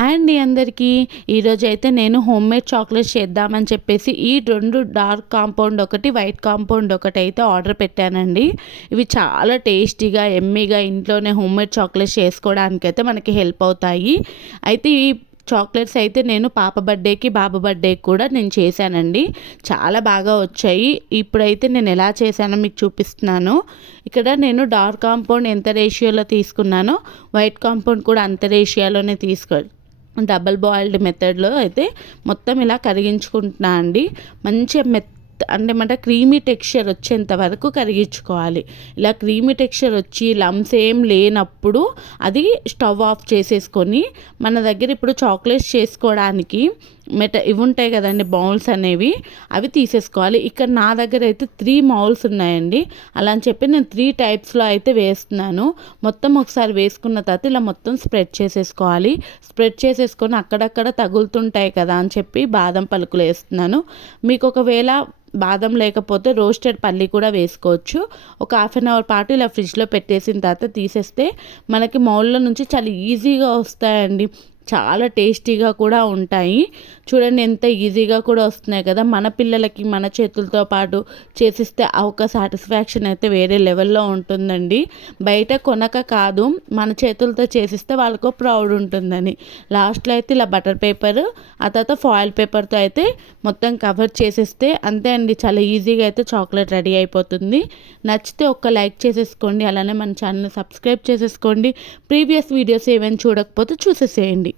Hi అండి అందరికీ. ఈరోజైతే నేను హోమ్మేడ్ చాక్లెట్స్ చేద్దామని చెప్పేసి ఈ 2 డార్క్ కాంపౌండ్ ఒకటి, వైట్ కాంపౌండ్ ఒకటైతే ఆర్డర్ పెట్టానండి. ఇవి చాలా టేస్టీగా, యమ్మీగా ఇంట్లోనే హోమ్మేడ్ చాక్లెట్స్ చేసుకోవడానికైతే మనకి హెల్ప్ అవుతాయి. అయితే ఈ చాక్లెట్స్ అయితే నేను పాప బర్త్డేకి, బాబు బర్త్డేకి కూడా నేను చేశానండి. చాలా బాగా వచ్చాయి. ఇప్పుడైతే నేను ఎలా చేశానో మీకు చూపిస్తున్నాను. ఇక్కడ నేను డార్క్ కాంపౌండ్ ఎంత రేషియోలో తీసుకున్నానో వైట్ కాంపౌండ్ కూడా అంత రేషియోలోనే డబల్ బాయిల్డ్ మెథడ్లో అయితే మొత్తం ఇలా కరిగించుకుంటున్నా అండి. మంచిగా అంటే క్రీమీ టెక్స్చర్ వచ్చేంత వరకు కరిగించుకోవాలి. ఇలా క్రీమీ టెక్స్చర్ వచ్చి లమ్స్ ఏం లేనప్పుడు అది స్టవ్ ఆఫ్ చేసేసుకొని మన దగ్గర ఇప్పుడు చాక్లెట్స్ చేసుకోవడానికి ఇవి ఉంటాయి కదండి, బౌల్స్ అనేవి, అవి తీసేసుకోవాలి. ఇక్కడ నా దగ్గర అయితే 3 మౌల్స్ ఉన్నాయండి. అలా అని చెప్పి నేను 3 టైప్స్లో అయితే వేస్తున్నాను. మొత్తం ఒకసారి వేసుకున్న తర్వాత ఇలా మొత్తం స్ప్రెడ్ చేసేసుకోవాలి. స్ప్రెడ్ చేసేసుకొని అక్కడక్కడ తగులుతుంటాయి కదా అని చెప్పి బాదం పలుకులు వేస్తున్నాను. మీకు ఒకవేళ బాదం లేకపోతే రోస్టెడ్ పల్లి కూడా వేసుకోవచ్చు. ఒక హాఫ్ అన్ అవర్ పాటు ఇలా ఫ్రిడ్జ్లో పెట్టేసిన తర్వాత తీసేస్తే మనకి మౌల్లో నుంచి చాలా ఈజీగా వస్తాయండి. చాలా టేస్టీగా కూడా ఉంటాయి. చూడండి ఎంత ఈజీగా కూడా వస్తున్నాయి కదా. మన పిల్లలకి మన చేతులతో పాటు చేసిస్తే ఆ ఒక సాటిస్ఫాక్షన్ అయితే వేరే లెవెల్లో ఉంటుందండి. బయట కొనక కాదు, మన చేతులతో చేసిస్తే వాళ్ళకు ప్రౌడ్ ఉంటుందని. లాస్ట్లో అయితే ఇలా బటర్ పేపర్, ఆ తర్వాత ఫాయిల్ పేపర్తో అయితే మొత్తం కవర్ చేసేస్తే అంతే అండి. చాలా ఈజీగా అయితే చాక్లెట్ రెడీ అయిపోతుంది. నచ్చితే ఒక్క లైక్ చేసేసుకోండి. అలానే మన ఛానల్ని సబ్స్క్రైబ్ చేసేసుకోండి. ప్రీవియస్ వీడియోస్ ఏమైనా చూడకపోతే చూసేసేయండి.